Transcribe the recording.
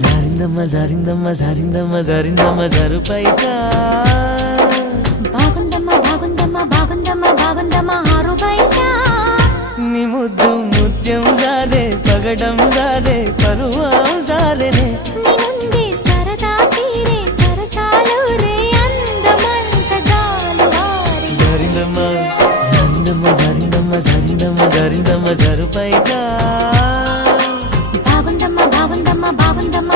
జారిందమ్మ జారిందమ్మ జారిందమ్మ జారిందమ్మ జరుపైట బాగుందమ్మ బాగుందమ్మ బాగుందమ్మ బాగుందమ్మ ఆరు బయట నీ ముద్దు ముత్యం జారే పగడం జారే పరువం జారెనే నీ ముందే సరదా తీరే సరసాలు రే అందమంత జాలు వారి జారిందమ్మ జారిందమ్మ జారిందమ్మ జారిందమ్మ జారిందమ్మ జరుపైట బాగుందమ్మ బాగుందమ్మ బాగుందమ్మ